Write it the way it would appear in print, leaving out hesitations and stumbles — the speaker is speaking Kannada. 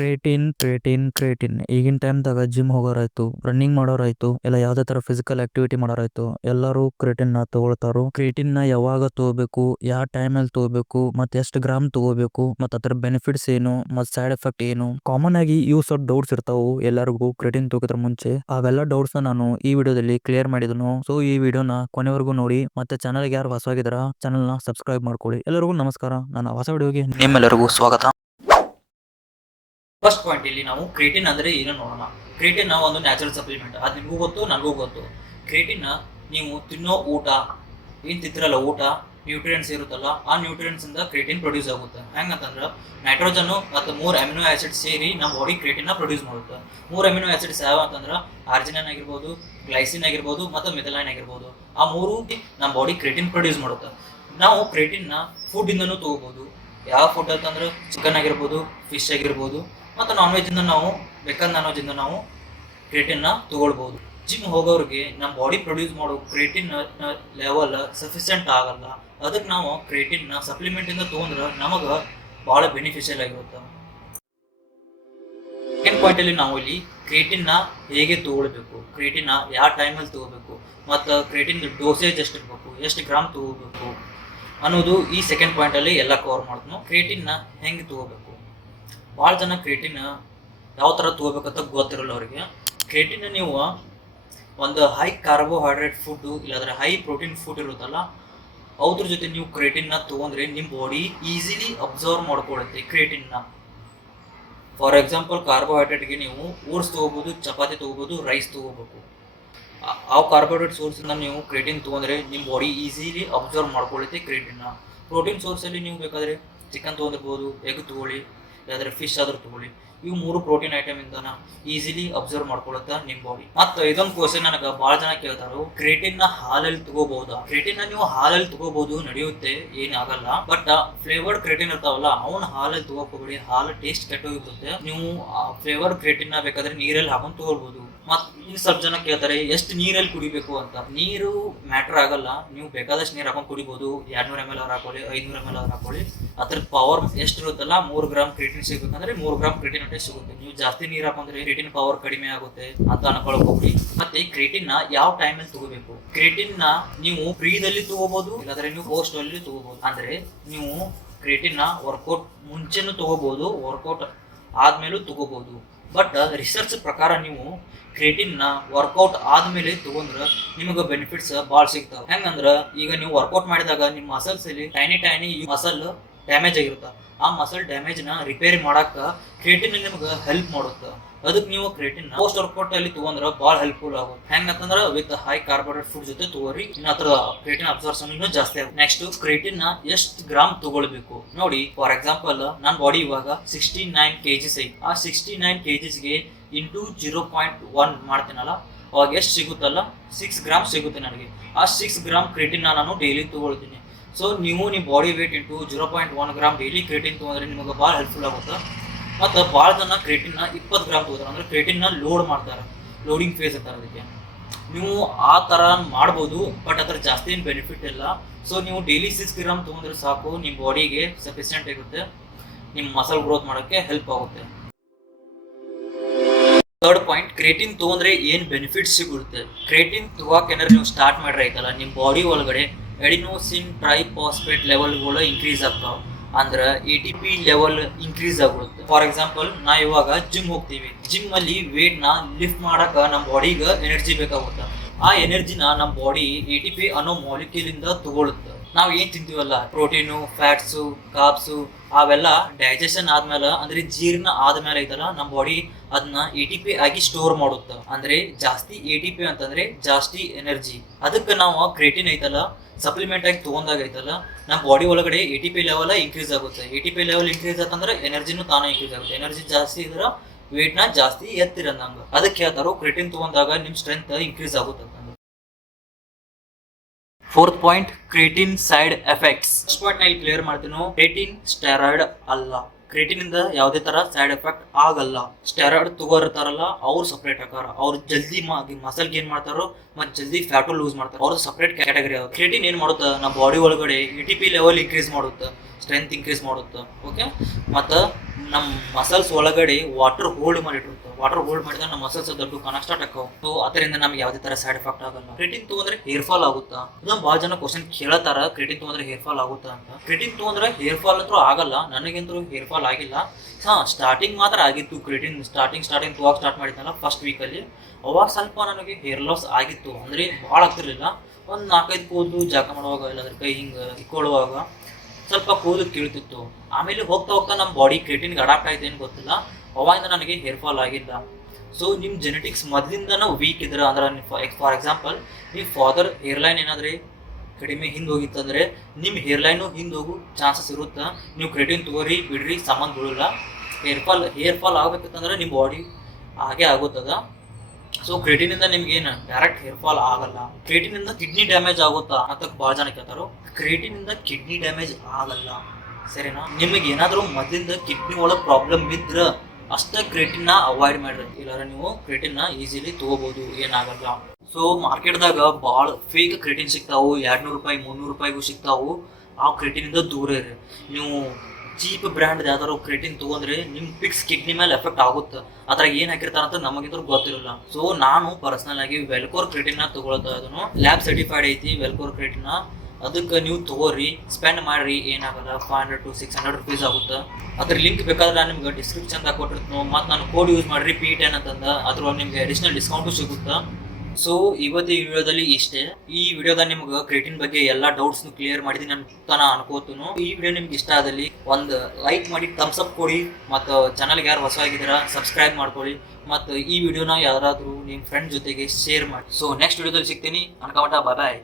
ಕ್ರಿಯೇಟಿನ್ ಈಗಿನ ಟೈಮ್ದಾಗ ಜಿಮ್ ಹೋಗೋರಾಯ್ತು, ರನ್ನಿಂಗ್ ಮಾಡೋರಾಯ್ತು, ಇಲ್ಲ ಯಾವ್ದೇ ತರ ಫಿಸಿಕಲ್ ಆಕ್ಟಿವಿಟಿ ಮಾಡೋರಾಯ್ತು, ಎಲ್ಲರೂ ಕ್ರಿಯೇಟಿನ್ ನ ತಗೊಳ್ತಾರು. ಕ್ರಿಯೇಟಿನ್ ನ ಯಾವಾಗ ತಗೋಬೇಕು, ಯಾವ ಟೈಮ್ ಅಲ್ಲಿ ತಗೋಬೇಕು, ಮತ್ತೆ ಎಷ್ಟು ಗ್ರಾಮ್ ತಗೋಬೇಕು, ಮತ್ತೆ ಅದ್ರ ಬೆನಿಫಿಟ್ಸ್ ಏನು, ಮತ್ತೆ ಸೈಡ್ ಎಫೆಕ್ಟ್ ಏನು, ಕಾಮನ್ ಆಗಿ ಇವು ಸ್ವಲ್ಪ ಡೌಟ್ಸ್ ಇರ್ತಾವು ಎಲ್ಲರಿಗೂ ಕ್ರಿಯೇಟಿನ್ ತಗೋದ್ರ ಮುಂಚೆ. ಅವೆಲ್ಲ ಡೌಟ್ಸ್ ನಾನು ಈ ವಿಡಿಯೋದಲ್ಲಿ ಕ್ಲಿಯರ್ ಮಾಡಿದನು. ಸೊ ಈ ವಿಡಿಯೋನ ಕೊನೆವರೆಗೂ ನೋಡಿ, ಮತ್ತೆ ಚಾನಲ್ ಯಾರು ಹೊಸವಾಗಿದಾರ ಚಾನಲ್ ನ ಸಬ್ಸ್ಕ್ರೈಬ್ ಮಾಡ್ಕೊಳ್ಳಿ. ಎಲ್ಲರಿಗೂ ನಮಸ್ಕಾರ, ನನ್ನ ಹೊಸ ವಿಡಿಯೋಗೆ ನಿಮ್ಮೆಲ್ಲರಿಗೂ ಸ್ವಾಗತ. ಫಸ್ಟ್ ಪಾಯಿಂಟ್ ಇಲ್ಲಿ ನಾವು ಕ್ರಿಯೇಟಿನ್ ಅಂದ್ರೆ ಏನು ನೋಡೋಣ. ಕ್ರಿಯೇಟಿನ್ ಒಂದು ನ್ಯಾಚುರಲ್ ಸಪ್ಲಿಮೆಂಟ್, ಅದು ನಿಮಗೂ ಗೊತ್ತು, ನನಗೂ ಗೊತ್ತು. ಕ್ರಿಯೇಟಿನ್ ನೀವು ತಿನ್ನೋ ಊಟ ಏನು ತಿಂತಿರಲ್ಲ, ಊಟ ನ್ಯೂಟ್ರಿಯೆಂಟ್ಸ್ ಇರುತ್ತಲ್ಲ, ಆ ನ್ಯೂಟ್ರಿಯೆಂಟ್ಸ್ ಇಂದ ಕ್ರಿಯೇಟಿನ್ ಪ್ರೊಡ್ಯೂಸ್ ಆಗುತ್ತೆ. ಹೆಂಗಂತಂದ್ರೆ ನೈಟ್ರೋಜನ್ ಮತ್ತು 3 ಅಮಿನೋ ಆಸಿಡ್ ಸೇರಿ ನಮ್ಮ ಬಾಡಿ ಕ್ರಿಯೇಟಿನ್ ಪ್ರೊಡ್ಯೂಸ್ ಮಾಡುತ್ತೆ. 3 ಅಮಿನೋ ಆಸಿಡ್ಸ್ ಯಾವ ಅಂತಂದ್ರೆ ಆರ್ಜಿನಿನ್ ಆಗಿರ್ಬೋದು, ಗ್ಲೈಸಿನ್ ಆಗಿರ್ಬೋದು, ಮತ್ತು ಮೆಥಲೈನ್ ಆಗಿರ್ಬೋದು. ಆ 3 ನಮ್ಮ ಬಾಡಿ ಕ್ರಿಯೇಟಿನ್ ಪ್ರೊಡ್ಯೂಸ್ ಮಾಡುತ್ತೆ. ನಾವು ಕ್ರಿಯೇಟಿನ್ ಫುಡ್ ಇಂದನೂ ತಗೋಬಹುದು. ಯಾವ ಫುಡ್ ಅಂತಂದ್ರೆ ಚಿಕನ್ ಆಗಿರ್ಬೋದು, ಫಿಶ್ ಆಗಿರ್ಬೋದು, ಮತ್ತು ನಾನ್ ವೆಜ್ ಇಂದ ನಾವು ಬೇಕಾದ ನಾನ್ ವೆಜ್ ಇಂದ ನಾವು ಕ್ರಿಯೇಟಿನ್ ತಗೊಳ್ಬಹುದು. ಜಿಮ್ ಹೋಗೋರಿಗೆ ನಮ್ಮ ಬಾಡಿ ಪ್ರೊಡ್ಯೂಸ್ ಮಾಡೋ ಕ್ರಿಯೇಟಿನ್ ಲೆವೆಲ್ ಸಫಿಷಿಯೆಂಟ್ ಆಗಲ್ಲ. ಅದಕ್ಕೆ ನಾವು ಕ್ರಿಯೇಟಿನ್ ಸಪ್ಲಿಮೆಂಟ್ ಇಂದ ತಗೊಂಡ್ರೆ ನಮಗೆ ಬಹಳ ಬೆನಿಫಿಷಿಯಲ್ ಆಗಿರುತ್ತೆ. ಸೆಕೆಂಡ್ ಪಾಯಿಂಟ್ ಅಲ್ಲಿ ನಾವು ಇಲ್ಲಿ ಕ್ರಿಯೇಟಿನ್ ಹೇಗೆ ತಗೊಳ್ಬೇಕು, ಕ್ರಿಯೇಟಿನ್ ಯಾವ ಟೈಮಲ್ಲಿ ತಗೋಬೇಕು, ಮತ್ತು ಕ್ರಿಯೇಟಿನ್ ಡೋಸೇಜ್ ಎಷ್ಟು ಇರಬೇಕು, ಎಷ್ಟು ಗ್ರಾಮ್ ತಗೋಬೇಕು ಅನ್ನೋದು ಈ ಸೆಕೆಂಡ್ ಪಾಯಿಂಟ್ ಅಲ್ಲಿ ಎಲ್ಲ ಕವರ್ ಮಾಡ್ತೀನಿ. ಕ್ರಿಯೇಟಿನ್ ಹೆಂಗೆ ತಗೋಬೇಕು, ಭಾಳ ಜನ ಕ್ರಿಯೇಟಿನ್ ಯಾವ ಥರ ತಗೋಬೇಕಂತ ಗೊತ್ತಿರಲ್ಲ ಅವರಿಗೆ. ಕ್ರಿಯೇಟಿನ್ ನೀವು ಒಂದು ಹೈ ಕಾರ್ಬೋಹೈಡ್ರೇಟ್ ಫುಡ್ಡು ಇಲ್ಲಾಂದರೆ ಹೈ ಪ್ರೋಟೀನ್ ಫುಡ್ ಇರುತ್ತಲ್ಲ, ಅದ್ರ ಜೊತೆ ನೀವು ಕ್ರಿಯೇಟಿನ್ನ ತೊಗೊಂಡ್ರೆ ನಿಮ್ಮ ಬಾಡಿ ಈಸಿಲಿ ಅಬ್ಸರ್ವ್ ಮಾಡ್ಕೊಳ್ಳುತ್ತೆ ಕ್ರಿಯೇಟಿನ್ನ. ಫಾರ್ ಎಕ್ಸಾಂಪಲ್ ಕಾರ್ಬೋಹೈಡ್ರೇಟ್ಗೆ ನೀವು ಓಟ್ಸ್ ತೊಗೋಬೋದು, ಚಪಾತಿ ತೊಗೋಬೋದು, ರೈಸ್ ತೊಗೋಬೇಕು. ಆ ಕಾರ್ಬೋಹೈಡ್ರೇಟ್ ಸೋರ್ಸಿಂದ ನೀವು ಕ್ರಿಯೇಟಿನ್ ತೊಗೊಂಡ್ರೆ ನಿಮ್ಮ ಬಾಡಿ ಈಸಿಲಿ ಅಬ್ಸರ್ವ್ ಮಾಡ್ಕೊಳ್ಳುತ್ತೆ ಕ್ರಿಯೇಟಿನ್ನ. ಪ್ರೋಟೀನ್ ಸೋರ್ಸಲ್ಲಿ ನೀವು ಬೇಕಾದರೆ ಚಿಕನ್ ತೊಗೊಂಡಿರ್ಬೋದು, ಎಗ್ ತೊಗೊಳ್ಳಿ, ಇಲ್ಲಾಂದರೆ ಫಿಶ್ ಆದ್ರೂ ತೊಗೊಳ್ಳಿ. ಇವು 3 ಪ್ರೋಟೀನ್ ಐಟಮ್ ಇಂದ ಈಸಿಲಿ ಅಬ್ಸರ್ವ್ ಮಾಡ್ಕೊಳತ್ತ ನಿಮ್ಮ ಬಾಡಿ. ಮತ್ತು ಇದೊಂದು ಕ್ವಶನ್ ನನಗೆ ಭಾಳ ಜನ ಕೇಳ್ತಾರೋ, ಕ್ರಿಯೇಟಿನ್ ಹಾಲಲ್ಲಿ ತಗೋಬಹುದಾ? ಕ್ರಿಯೇಟಿನ್ ನೀವು ಹಾಲಲ್ಲಿ ತಗೋಬಹುದು, ನಡೆಯುತ್ತೆ, ಏನಾಗಲ್ಲ. ಬಟ್ ಫ್ಲೇವರ್ಡ್ ಕ್ರಿಯೇಟಿನ್ ಇರ್ತಾವಲ್ಲ, ಅವನ್ನ ಹಾಲಲ್ಲಿ ತಗೋಕೋಬೇಡಿ, ಹಾಲು ಟೇಸ್ಟ್ ಕೆಟ್ಟೋಗಿರುತ್ತೆ. ನೀವು ಫ್ಲೇವರ್ಡ್ ಕ್ರಿಯೇಟಿನ್ ಬೇಕಾದ್ರೆ ನೀರಲ್ಲಿ ಹಾಕೊಂಡು ತಗೊಳ್ಬಹುದು. ಮತ್ತು ಇನ್ನು ಸ್ವಲ್ಪ ಜನ ಕೇಳ್ತಾರೆ ಎಷ್ಟು ನೀರಲ್ಲಿ ಕುಡಿಬೇಕು ಅಂತ. ನೀರು ಮ್ಯಾಟರ್ ಆಗಲ್ಲ, ನೀವು ಬೇಕಾದಷ್ಟು ನೀರು ಹಾಕೊಂಡು ಕುಡಿಬಹುದು. 200 ml ಅವ್ರು ಹಾಕೊಳ್ಳಿ, 500 ml ಅವ್ರು ಹಾಕೊಳ್ಳಿ. ಅದ್ರ ಪವರ್ ಎಷ್ಟು ಇರುತ್ತಲ್ಲ, 3 ಗ್ರಾಮ್ ಕ್ರಿಯೇಟಿನ್ ಸಿಗ್ಬೇಕಂದ್ರೆ 3 ಗ್ರಾಮ್ ಕ್ರಿಯೇಟಿನ್ ಅಷ್ಟೇ ಸಿಗುತ್ತೆ. ನೀವು ಜಾಸ್ತಿ ನೀರು ಹಾಕೊಂಡ್ರೆ ಕ್ರಿಯೇಟಿನ್ ಪವರ್ ಕಡಿಮೆ ಆಗುತ್ತೆ ಅಂತ ಅನ್ಕೊಳಕ್ ಹೋಗ್ರಿ. ಮತ್ತೆ ಕ್ರಿಯೇಟಿನ್ ಯಾವ ಟೈಮಲ್ಲಿ ತಗೋಬೇಕು, ಕ್ರಿಯೇಟಿನ್ ನೀವು ಫ್ರೀದಲ್ಲಿ ತಗೋಬಹುದು, ಇಲ್ಲಾಂದ್ರೆ ನೀವು ಪೋಸ್ಟ್ ಅಲ್ಲಿ ತಗೋಬಹುದು. ಅಂದ್ರೆ ನೀವು ಕ್ರಿಯೇಟಿನ್ ವರ್ಕೌಟ್ ಮುಂಚೆನೂ ತಗೋಬಹುದು, ವರ್ಕೌಟ್ ಆದ್ಮೇಲೂ ತಗೋಬಹುದು. ಬಟ್ ರಿಸರ್ಚ್ ಪ್ರಕಾರ ನೀವು ಕ್ರಿಯೇಟಿನ್ ವರ್ಕೌಟ್ ಆದ್ಮೇಲೆ ತಗೊಂಡ್ರೆ ನಿಮಗೆ ಬೆನಿಫಿಟ್ಸ್ ಭಾಳ ಸಿಗ್ತಾವೆ. ಹೆಂಗಂದ್ರೆ ಈಗ ನೀವು ವರ್ಕೌಟ್ ಮಾಡಿದಾಗ ನಿಮ್ಮ ಮಸಲ್ಸ್ ಅಲ್ಲಿ ಟೈನಿ ಮಸಲ್ ಡ್ಯಾಮೇಜ್ ಆಗಿರುತ್ತೆ. ಆ ಮಸಲ್ ಡ್ಯಾಮೇಜ್ ರಿಪೇರಿ ಮಾಡಾಕ ಕ್ರಿಯೇಟಿನ್ ನಿಮ್ಗೆ ಹೆಲ್ಪ್ ಮಾಡುತ್ತೆ. ಅದಕ್ಕೆ ನೀವು ಕ್ರಿಯೇಟಿನ್ ಪೋಸ್ಟ್ ವರ್ಕೌಟ್ ಅಲ್ಲಿ ತಗೊಂಡ್ರೆ ಭಾಳ ಹೆಲ್ಪ್ಫುಲ್ ಆಗುತ್ತೆ. ಹೆಂಗಂತಂದ್ರೆ ವಿತ್ ಹೈ ಕಾರ್ಬೋಹೈಡ್ರೇಟ್ ಫುಡ್ ಜೊತೆ ತಗೋರಿ, ಇನ್ನ ಹತ್ರ ಕ್ರಿಯೇಟಿನ್ ಅಬ್ಸಾರ್ಪ್ಷನ್ ಇನ್ನೂ ಜಾಸ್ತಿ ಆಗುತ್ತೆ. ನೆಕ್ಸ್ಟ್ ಕ್ರಿಯೇಟಿನ್ ಎಷ್ಟು ಗ್ರಾಮ್ ತಗೊಳ್ಬೇಕು ನೋಡಿ. ಫಾರ್ ಎಕ್ಸಾಂಪಲ್ ನನ್ನ ಬಾಡಿ ಇವಾಗ 69 kgs ಐತಿ. ಆ 69 kgsಗೆ ಇಂಟು 0.1 ಮಾಡ್ತೀನಲ್ಲ, ಅವಾಗ ಎಷ್ಟು ಸಿಗುತ್ತಲ್ಲ 6 ಗ್ರಾಮ್ ಸಿಗುತ್ತೆ ನನಗೆ. ಆ 6 ಗ್ರಾಮ್ ಕ್ರಿಯೇಟಿನ್ ನಾನು ಡೈಲಿ ತಗೊಳ್ತೀನಿ. ಸೊ ನೀವು ನಿಮ್ಮ body weight into 0.1 gram daily creatine ತಗೊಂಡ್ರೆ ನಿಮಗೆ ಭಾಳ ಹೆಲ್ಪ್ಫುಲ್ ಆಗುತ್ತೆ. ಮತ್ತು ಭಾಳ ಜನ ಕ್ರಿಯೇಟಿನ್ 20 ಗ್ರಾಮ್ ತಗೋತಾರೆ, ಅಂದರೆ ಕ್ರಿಯೇಟಿನ್ ಲೋಡ್ ಮಾಡ್ತಾರೆ, ಲೋಡಿಂಗ್ ಫೇಸ್ ಅಂತಾರೆ ಅದಕ್ಕೆ. ನೀವು ಆ ಥರ ಮಾಡ್ಬೋದು, ಬಟ್ ಅದ್ರ ಜಾಸ್ತಿ ಏನು ಬೆನಿಫಿಟ್ ಇಲ್ಲ. ಸೊ ನೀವು ಡೈಲಿ 6 ಗ್ರಾಮ್ ತೊಗೊಂಡ್ರೆ ಸಾಕು, ನಿಮ್ಮ ಬಾಡಿಗೆ ಸಫಿಷಿಯೆಂಟ್ ಇರುತ್ತೆ, ನಿಮ್ಮ ಮಸಲ್ ಗ್ರೋತ್ ಮಾಡೋಕ್ಕೆ ಹೆಲ್ಪ್ ಆಗುತ್ತೆ. ಥರ್ಡ್ ಪಾಯಿಂಟ್, ಕ್ರಿಯೇಟಿನ್ ತೊಗೊಂಡ್ರೆ ಏನು ಬೆನಿಫಿಟ್ಸ್ ಸಿಗುತ್ತೆ. ಕ್ರಿಯೇಟಿನ್ ತಗೋಕೆ ಏನಾದ್ರು ನೀವು ಸ್ಟಾರ್ಟ್ ಮಾಡ್ರೆ ಐತಲ್ಲ, ನಿಮ್ಮ ಬಾಡಿ ಒಳಗಡೆ ಎಡಿನೋಸಿನ್ ಟ್ರೈಫಾಸ್ಫೇಟ್ ಲೆವೆಲ್ಗಳು ಇನ್ಕ್ರೀಸ್ ಆಗ್ತಾವೆ. ಅಂದ್ರೆ ATP ಲೆವೆಲ್ ಇನ್ಕ್ರೀಸ್ ಆಗುತ್ತೆ. ಫಾರ್ ಎಕ್ಸಾಂಪಲ್ ನಾ ಇವಾಗ ಜಿಮ್ ಹೋಗ್ತೀವಿ, ಜಿಮ್ ಅಲ್ಲಿ ವೇಟ್ ಲಿಫ್ಟ್ ಮಾಡಕ ನಮ್ಮ ಬಾಡಿಗೆ ಎನರ್ಜಿ ಬೇಕಾಗುತ್ತೆ. ಆ ಎನರ್ಜಿನ ನಮ್ಮ ಬಾಡಿ ATP ಅನ್ನೋ ಮಾಲಿಕ್ಯೂಲ್ ಇಂದ ತಗೊಳುತ್ತೆ. ನಾವು ಏನ್ ತಿಂತೀವಲ್ಲ, ಪ್ರೋಟೀನು, ಫ್ಯಾಟ್ಸು, ಕಾರ್ಬ್ಸು, ಅವೆಲ್ಲ ಡೈಜೆಷನ್ ಆದ್ಮೇಲೆ ಅಂದ್ರೆ ಜೀರ್ಣ ಆದ್ಮೇಲೆ ಐತಲ್ಲ, ನಮ್ಮ ಬಾಡಿ ಅದನ್ನ ATP ಆಗಿ ಸ್ಟೋರ್ ಮಾಡುತ್ತೆ. ಅಂದ್ರೆ ಜಾಸ್ತಿ ATP ಅಂತಂದ್ರೆ ಜಾಸ್ತಿ ಎನರ್ಜಿ. ಅದಕ್ಕೆ ನಾವು ಕ್ರಿಯೇಟಿನ್ ಐತಲ್ಲ ಸಪ್ಲಿಮೆಂಟ್ ಆಗಿ ತಗೊಂಡಾಗ ಐತಲ್ಲ, ನಮ್ಮ ಬಾಡಿ ಒಳಗಡೆ ATP ಲೆವೆಲ್ ಇನ್ಕ್ರೀಸ್ ಆಗುತ್ತೆ. ATP ಲೆವೆಲ್ ಇನ್ಕ್ರೀಸ್ ಆತಂದ್ರೆ ಎನರ್ಜಿನೂ ತಾನೇ ಇನ್ಕ್ರೀಸ್ ಆಗುತ್ತೆ. ಎನರ್ಜಿ ಜಾಸ್ತಿ ಇದ್ರೆ ವೇಟ್ನ ಜಾಸ್ತಿ ಎತ್ತಿರಂದಂಗ. ಅದಕ್ಕೆ ಹೇಳ್ತಾರೋ ಕ್ರಿಯೇಟಿನ್ ತಗೊಂಡಾಗ ನಿಮ್ಮ ಸ್ಟ್ರೆಂತ್ ಇನ್ಕ್ರೀಸ್ ಆಗುತ್ತೆ ಅಂತ. Fourth point, creatine side effects. First point ನ ಇಲ್ಲಿ ಕ್ಲಿಯರ್ ಮಾಡ್ತೀನಿ. ಕ್ರಿಯೇಟಿನ್ ಸ್ಟೆರಾಯ್ಡ್ ಅಲ್ಲ, ಕ್ರಿಯೇಟಿನ್ ಇಂದ ಯಾವುದೇ ತರ ಸೈಡ್ ಎಫೆಕ್ಟ್ ಆಗಲ್ಲ. ಸ್ಟೆರಾಯ್ಡ್ ತಗೋರ್ತಾರಲ್ಲ ಅವ್ರು ಸಪ್ರೇಟ್ ಆಕಾರ, ಅವ್ರು ಜಲ್ದಿ ಮಸಲ್ ಗೇನ್ ಮಾಡ್ತಾರೋ ಮತ್ತೆ ಜಲ್ದಿ ಫ್ಯಾಟು ಲೂಸ್ ಮಾಡ್ತಾರೆ, ಅವ್ರದ್ದು ಸಪ್ರೇಟ್ ಕ್ಯಾಟಗರಿ. ಕ್ರಿಯೇಟಿನ್ ಏನ್ ಮಾಡುತ್ತೆ, ನಮ್ಮ ಬಾಡಿ ಒಳಗಡೆ ATP ಲೆವೆಲ್ ಇನ್ಕ್ರೀಸ್ ಮಾಡುತ್ತೆ. ಸ್ಟ್ರೆಂತ್ ಇನ್ಕ್ರೀಸ್ ಮಾಡುತ್ತೆ. ಓಕೆ, ಮತ್ತು ನಮ್ಮ ಮಸಲ್ಸ್ ಒಳಗಡೆ ವಾಟರ್ ಹೋಲ್ಡ್ ಮಾಡಿಟ್ಟಿರುತ್ತೆ. ವಾಟರ್ ಹೋಲ್ಡ್ ಮಾಡಿದ್ರೆ ನಮ್ಮ ಮಸಲ್ಸ್ ದೊಡ್ಡ ಕಾಣಕ್ ಸ್ಟಾರ್ಟ್ ಆಕಾವು. ಸೊ ಅದರಿಂದ ನಮ್ಗೆ ಯಾವುದೇ ತರ ಸೈಡ್ ಎಫೆಕ್ಟ್ ಆಗಲ್ಲ. ಕ್ರಿಟಿನ್ ತಗೊಂಡ್ರೆ ಹೇರ್ ಫಾಲ್ ಆಗುತ್ತಾ? ಇದೊಂದು ಭಾಳ ಜನ ಕ್ವಶನ್ ಕೇಳತಾರ, ಕ್ರಿಟಿನ್ ತಗೊಂಡ್ರೆ ಹೇರ್ ಫಾಲ್ ಆಗುತ್ತಾ ಅಂತ. ಕ್ರಿಟಿನ್ ತಗೊಂಡ್ರೆ ಹೇರ್ ಫಾಲ್ ಅಂತೂ ಆಗಲ್ಲ, ನನಗಂತೂ ಹೇರ್ ಫಾಲ್ ಆಗಿಲ್ಲ. ಸ್ಟಾರ್ಟಿಂಗ್ ಮಾತ್ರ ಆಗಿತ್ತು. ಕ್ರಿಟಿನ್ ಸ್ಟಾರ್ಟಿಂಗ್ ತಗೋಕ್ ಸ್ಟಾರ್ಟ್ ಮಾಡಿದ್ನಲ್ಲ ಫಸ್ಟ್ ವೀಕಲ್ಲಿ, ಅವಾಗ ಸ್ವಲ್ಪ ನನಗೆ ಹೇರ್ ಲಾಸ್ ಆಗಿತ್ತು. ಅಂದರೆ ಭಾಳ ಆಗ್ತಿರ್ಲಿಲ್ಲ. ಒಂದು 4-5 ಕೂದಲು ಜಾಗ ಮಾಡುವಾಗ ಇಲ್ಲಾಂದ್ರೆ ಕೈ ಹಿಂಗೆ ಇಕ್ಕೊಳ್ಳುವಾಗ ಸ್ವಲ್ಪ ಕೂದಲು ಕೀಳ್ತಿತ್ತು. ಆಮೇಲೆ ಹೋಗ್ತಾ ಹೋಗ್ತಾ ನಮ್ಮ ಬಾಡಿ ಕ್ರಿಟಿನ್ಗೆ ಅಡಾಪ್ಟ್ ಆಯ್ತು ಏನು ಗೊತ್ತಿಲ್ಲ, ಅವಾಗಿಂದ ನನಗೆ ಹೇರ್ ಫಾಲ್ ಆಗಿಲ್ಲ. ಸೊ ನಿಮ್ಮ ಜೆನೆಟಿಕ್ಸ್ ಮೊದಲಿಂದನೂ ವೀಕ್ ಇದ್ರೆ ಅಂದ್ರೆ ಫಾರ್ ಎಕ್ಸಾಂಪಲ್ ನಿಮ್ಮ ಫಾದರ್ ಹೇರ್ಲೈನ್ ಏನಾದರೆ ಕಡಿಮೆ ಹಿಂದೆ ಹೋಗಿತ್ತಂದರೆ ನಿಮ್ಮ ಹೇರ್ಲೈನು ಹಿಂದೆ ಹೋಗೋ ಚಾನ್ಸಸ್ ಇರುತ್ತೆ. ನೀವು ಕ್ರಿಟಿನ್ ತಗೋರಿ ಬಿಡ್ರಿ ಸಂಬಂಧ ಬೀಳಲ್ಲ. ಹೇರ್ ಫಾಲ್ ಆಗ್ಬೇಕಂತಂದ್ರೆ ನಿಮ್ಮ ಬಾಡಿ ಹಾಗೆ ಆಗುತ್ತದ. ಸೊ ಕ್ರಿಟಿನಿಂದ ನಿಮ್ಗೇನು ಡೈರೆಕ್ಟ್ ಹೇರ್ ಫಾಲ್ ಆಗಲ್ಲ. ಕ್ರಿಟಿನಿಂದ ಕಿಡ್ನಿ ಡ್ಯಾಮೇಜ್ ಆಗುತ್ತಾ ಅಂತ ಭಾಳ ಜನ ಕೇಳ್ತಾರೋ. ಕ್ರಿಟಿನಿಂದ ಕಿಡ್ನಿ ಡ್ಯಾಮೇಜ್ ಆಗಲ್ಲ, ಸರಿನಾ? ನಿಮಗೆ ಏನಾದರೂ ಮೊದಲಿಂದ ಕಿಡ್ನಿ ಒಳಗೆ ಪ್ರಾಬ್ಲಮ್ ಇದ್ರೆ ಅಷ್ಟೇ ಕ್ರಿಟಿನ್ನ ಅವಾಯ್ಡ್ ಮಾಡ್ರಿ. ಇಲ್ಲಾಂದ್ರೆ ನೀವು ಕ್ರಿಟಿನ್ನ ಈಸಿಲಿ ತಗೋಬಹುದು, ಏನಾಗಲ್ಲ. ಸೊ ಮಾರ್ಕೆಟ್ದಾಗ ಭಾಳ ಫೇಕ್ ಕ್ರಿಟಿನ್ ಸಿಗ್ತಾವು, 200 ರೂಪಾಯಿ 300 ರೂಪಾಯಿಗೂ ಸಿಗ್ತಾವು. ಆ ಕ್ರಿಟಿನಿಂದ ದೂರ ಇರಿ. ನೀವು ಚೀಪ್ ಬ್ರ್ಯಾಂಡ್ ಯಾವ್ದಾದ್ರು ಕ್ರಿಟಿನ್ ತಗೊಂಡ್ರೆ ನಿಮ್ಮ ಫಿಕ್ಸ್ ಕಿಡ್ನಿ ಮೇಲೆ ಎಫೆಕ್ಟ್ ಆಗುತ್ತೆ. ಅದ್ರಾಗ ಏನು ಹಾಕಿರ್ತಾರಂತ ನಮಗಿಂದ್ರೂ ಗೊತ್ತಿರಲ್ಲ. ಸೊ ನಾನು ಪರ್ಸನಲ್ ಆಗಿ ವೆಲ್ಕೋರ್ ಕ್ರಿಟಿನ್ನ ತಗೊಳ್ತಾ ಇದನ್ನು. ಲ್ಯಾಬ್ ಸರ್ಟಿಫೈಡ್ ಐತಿ ವೆಲ್ಕೋರ್ ಕ್ರಿಟಿನ್ನ. ಅದಕ್ಕೆ ನೀವು ತಗೋರಿ, ಸ್ಪೆಂಡ್ ಮಾಡ್ರಿ, ಏನಾಗಲ್ಲ. 500 to 600 rupees ಆಗುತ್ತೆ. ಅದ್ರ ಲಿಂಕ್ ಬೇಕಾದ್ರೆ ನಾನು ನಿಮ್ಗೆ ಡಿಸ್ಕ್ರಿಪ್ಷನ್ದಾಗ ಕೊಟ್ಟಿರ್ತೀನಿ. ಮತ್ತು ನಾನು ಕೋಡ್ ಯೂಸ್ ಮಾಡಿರಿ P10 ಅಂತಂದು, ಅದ್ರೊಳಗೆ ನಿಮಗೆ ಅಡಿಷನಲ್ ಡಿಸ್ಕೌಂಟು ಸಿಗುತ್ತೆ. ಸೊ ಇವತ್ತು ಈ ವಿಡಿಯೋದಲ್ಲಿ ಇಷ್ಟೇ. ಈ ವಿಡಿಯೋದಾಗ ನಿಮ್ಗೆ ಕ್ರಿಟಿನ್ ಬಗ್ಗೆ ಎಲ್ಲ ಡೌಟ್ಸ್ನು ಕ್ಲಿಯರ್ ಮಾಡಿದ್ದೀನಿ ಅಂತ ಅನ್ಕೋತೀನಿ. ಈ ವಿಡಿಯೋ ನಿಮ್ಗೆ ಇಷ್ಟ ಆದಲ್ಲಿ ಒಂದು ಲೈಕ್ ಮಾಡಿ, ಥಮ್ಸ್ ಅಪ್ ಕೊಡಿ, ಮತ್ತು ಚಾನಲ್ಗೆ ಯಾರು ಹೊಸವಾಗಿದ್ದೀರಾ ಸಬ್ಸ್ಕ್ರೈಬ್ ಮಾಡ್ಕೊಳ್ಳಿ, ಮತ್ತು ಈ ವಿಡಿಯೋನ ಯಾರಾದರೂ ನಿಮ್ಮ ಫ್ರೆಂಡ್ ಜೊತೆಗೆ ಶೇರ್ ಮಾಡಿ. ಸೊ ನೆಕ್ಸ್ಟ್ ವಿಡಿಯೋದಲ್ಲಿ ಸಿಗ್ತೀನಿ. ಅನ್ಕೋಮಟ, ಬಾಯ್.